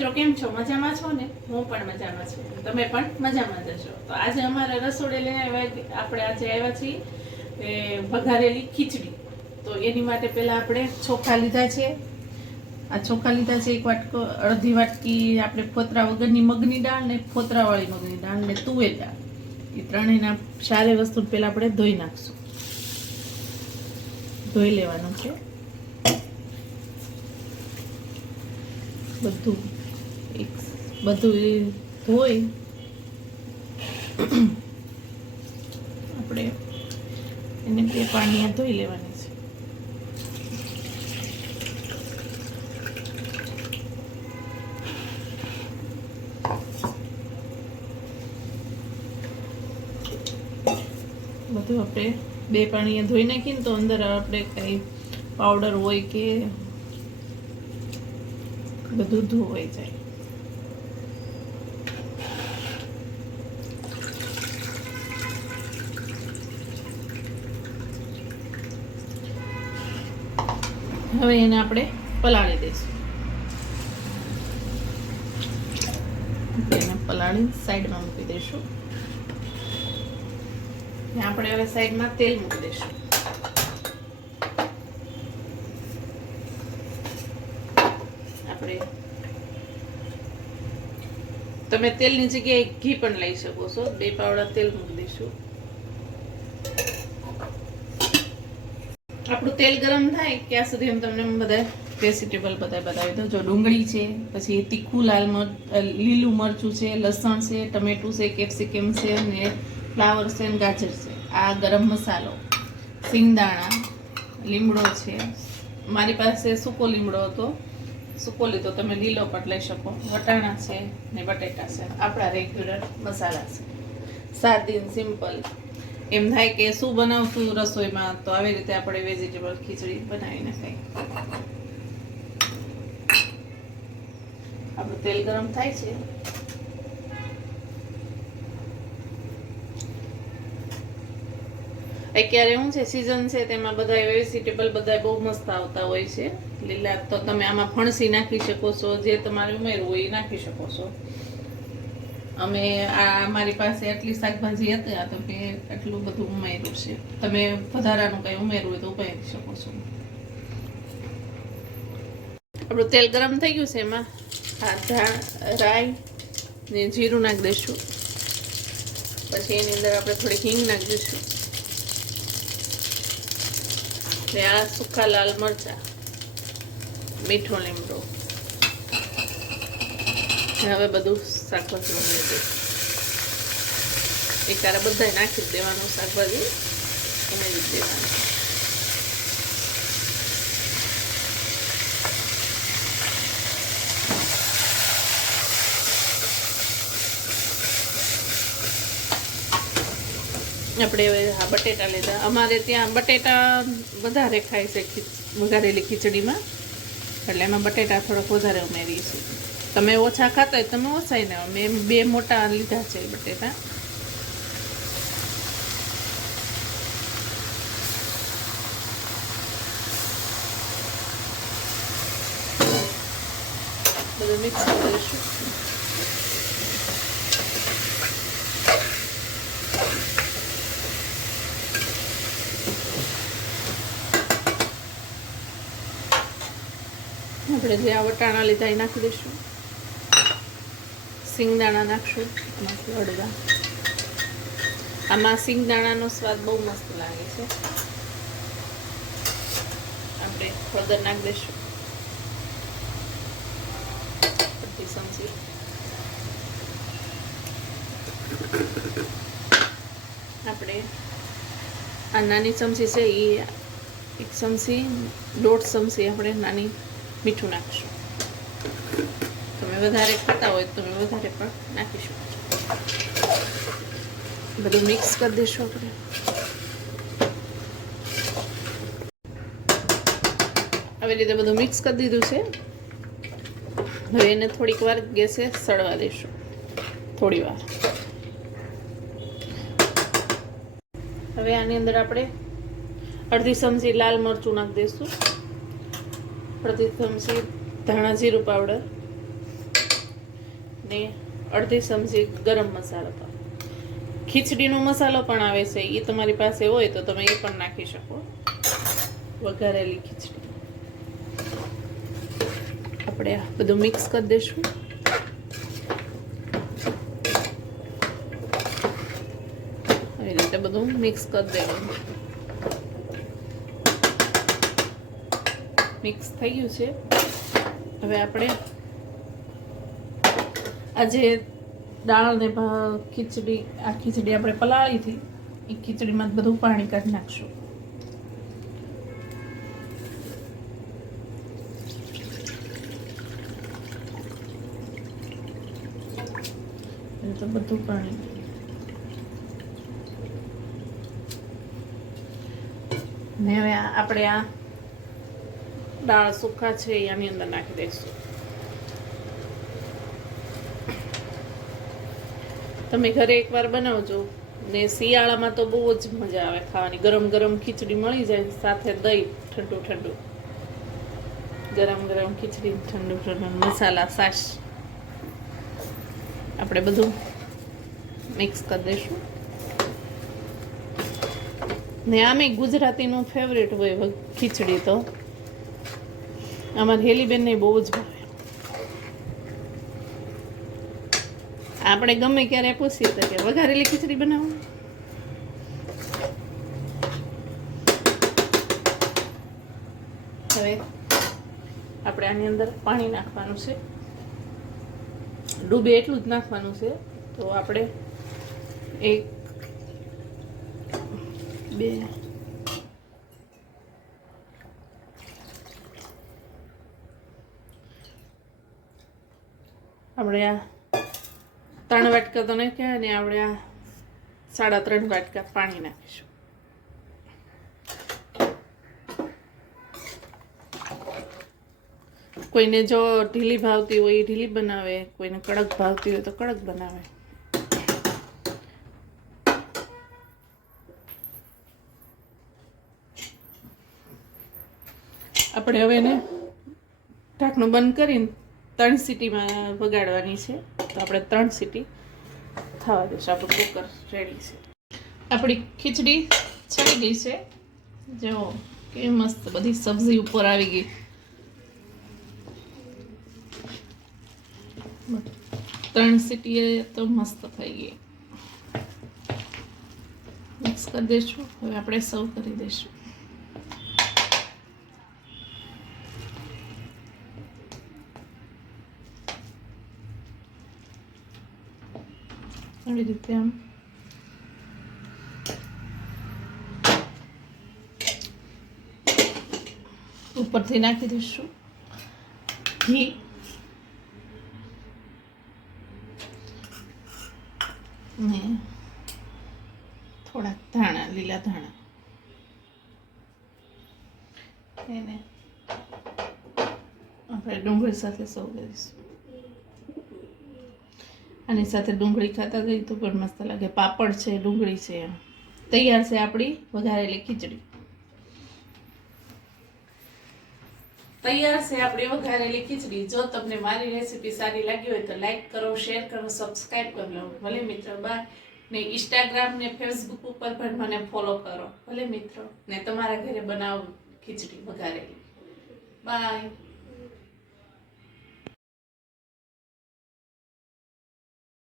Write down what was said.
મિત્રો કેમ છો? મજામાં છો ને? હું પણ મજામાં છું, તમે પણ મજામાં જ હશો. તો આજે અમારા રસોડે લઈને આપણે આજે આવ્યા છીએ વઘારેલી ખીચડી. તો એની માટે પહેલા આપણે ચોખા લીધા છે. આ ચોખા લીધા છે એક વાટકો, અડધી વાટકી આપણે ફોતરા વગરની મગની દાળ ને ફોતરાવાળી મગની દાળ ને તુવેર દાળ, એ ત્રણેયના સારી વસ્તુ પહેલા આપણે ધોઈ નાખશું. ધોઈ લેવાનું છે બધું ધોઈ આપણે એને બે પાણી ધોઈ લેવાની છે. બધું આપણે બે પાણી ધોઈ નાખીને તો અંદર આપણે કઈ પાવડર હોય કે બધું ધોવાઈ જાય. હવે એને આપણે પલાળી દઈશું. એને પલાળી સાઈડમાં મૂકી દઈશું. આપણે હવે સાઈડમાં તેલ મૂકી દઈશું. આપણે તમે તેલની જગ્યાએ ઘી પણ લઈ શકો છો. 2 પાવડા તેલ મૂકી દઈશું. આપણું તેલ ગરમ થાય ત્યાં સુધી હું તમને બધા વેજીટેબલ બધા બતાવી દઉં. જો ડુંગળી છે, પછી તીખું લીલું મરચું છે, લસણ છે, ટમેટું છે, કેપ્સિકમ છે, અને ફ્લાવર છે અને ગાજર છે. આ ગરમ મસાલો, સિંગદાણા, લીમડો છે. મારી પાસે સૂકો લીમડો હતો, સૂકો લીધો, તમે લીલો પણ લઈ શકો. વટાણા છે ને બટેટા છે. આપણા રેગ્યુલર મસાલા છે. સાદી સિમ્પલ. એમ થાય કે શું બનાવશું રસોઈમાં, તો આવી રીતે આપણે વેજીટેબલ ખીચડી બનાવીને ખાઈ. આપણું તેલ ગરમ થાય છે. અત્યારે શું છે, સીઝન છે, તેમાં બધા વેજીટેબલ બધા બહુ મસ્ત આવતા હોય છે લીલા. તો તમે આમાં ફણસી નાખી શકો છો, જે તમારે ઉમેરવું હોય એ નાખી શકો છો. અમે મારી પાસે આટલી શાકભાજી હતી તો કે એટલું બધું ઉમેર્યું છે. તમે વધારાનું કઈ ઉમેરવું હોય તો ઉમેરી શકો છો. આપણું તેલ ગરમ થઈ ગયું છે. એમાં રાઈ ને જીરું નાખી દઈશું. પછી એની અંદર આપણે થોડી હિંગ નાખી દઈશું ને આ સૂકા લાલ મરચા, મીઠો લીમડો. હવે બધું શાકભાજી ઉમેરી દઈશું. એક તારા બધા નાખી દેવાનું, શાકભાજી ઉમેરી દેવાનું. આપણે હવે બટેટા લીધા. અમારે ત્યાં બટેટા વધારે ખાય છે વઘારેલી ખીચડીમાં, એટલે એમાં બટેટા થોડાક વધારે ઉમેરીએ છીએ. તમે ઓછા ખાતા હોય તમે ઓછાઈ ને. મેં 2 મોટા લીધા છે બટેટા. બધું મિક્સ કરીશું. આપણે જે આ વટાણા લીધા એ નાખી દઈશું. સિંગદાણા નાખશું એમાંથી અડધા. આમાં સિંગદાણાનો સ્વાદ બહુ મસ્ત લાગે છે. આપણે હળદર નાખી દઈશું, અડધી ચમચી. આપણે આ નાની ચમચી છે એ 1 ચમચી 1.5 ચમચી આપણે નાની મીઠું નાખીશું. તમે વધારે ખાતા હોય તો તમે વધારે પણ નાખી શકો છો. બધું મિક્સ કરી દઈશું આપણે. આવી રીતે બધું મિક્સ કરી દીધું છે. હવે એને થોડીક વાર ગેસે સળવા દઈશું, થોડી વાર. હવે આની અંદર આપણે અડધી ચમચી લાલ મરચું નાખી દઈશું, અડધી ચમચી ધાણા જીરું પાવડર, ને અડધી ચમચી ગરમ મસાલો પણ. ખીચડીનો મસાલો પણ આવે છે, એ તમારી પાસે હોય તો તમે એ પણ નાખી શકો. વઘારેલી ખીચડી આપણે આ બધું મિક્સ કરી દઈશું. આવી રીતે બધું મિક્સ કરી દેવાનું. મિક્સ થઈ ગયું છે. હવે આપણે આ જે દાળ ને ખીચડી આપણે પલાળી હતી એ ખીચડીમાં બધું પાણી કાઢી નાખશું. તો બધું પાણી ને હવે આપણે આ દાળ સૂકા છે એ આની અંદર નાખી દઈશું. તમે ઘરે એકવાર બનાવજો ને શિયાળામાં તો બહુ જ મજા આવે ખાવાની. ગરમ ગરમ ખીચડી મળી જાય સાથે દહીં, ઠંડુ ઠંડુ ગરમ ગરમ ખીચડી, ઠંડુ ઠંડુ મસાલા છાશ આપણે બધું મિક્સ કરી દઈશું. ને આમે ગુજરાતીનું ફેવરેટ હોય ખીચડી, તો અમારી હેલીબેનને બહુ જ ભાવે. આપણે ગમે ક્યારે પૂછીએ તો કે વઘારેલી ખીચડી બનાવો. હવે આપણે આની અંદર પાણી નાખવાનું છે. ડૂબે એટલું જ નાખવાનું છે. તો આપણે 1 2 આપણે આ 3 વાટકા તો નાખ્યા અને આપણે આ 3.5 વાટકા પાણી નાખીશું. કોઈને જો ઢીલી ભાવતી હોય એ ઢીલી બનાવે, કોઈને કડક ભાવતી હોય તો કડક બનાવે. આપણે હવે એને ઢાંકણું બંધ કરીને 3 સીટીમાં વગાડવાની છે. તો આપણે 3 સીટી થવા દઈશું. આપણું કુકર રેડી છે. આપણી ખીચડી ચડી ગઈ છે. જો કેવી મસ્ત બધી સબ્જી ઉપર આવી ગઈ. 3 સીટી તો મસ્ત થઈ ગઈ. મિક્સ કરી દઈશું. હવે આપણે સર્વ કરી દઈશું. આવી રીતે આમ ઉપરથી નાખી દઈશું ઘી. ને થોડાક ધાણા, લીલા ધાણા એને આપણે ડુંગળી સાથે સર્વ કરીશું. આની સાથે ડુંગળી ખાતા જઈએ તો પણ મસ્ત લાગે. પાપડ છે, ડુંગળી છે. તૈયાર છે આપણી વઘારેલી ખીચડી. જો તમને મારી રેસીપી સારી લાગી હોય તો લાઈક કરો, શેર કરો, સબસ્ક્રાઇબ કરી લો. ભલે મિત્રો, બાય. ને ઇન્સ્ટાગ્રામ ને ફેસબુક ઉપર પણ મને ફોલો કરો. ભલે મિત્રો, ને તમારા ઘરે બનાવો ખીચડી વઘારેલી. બાય.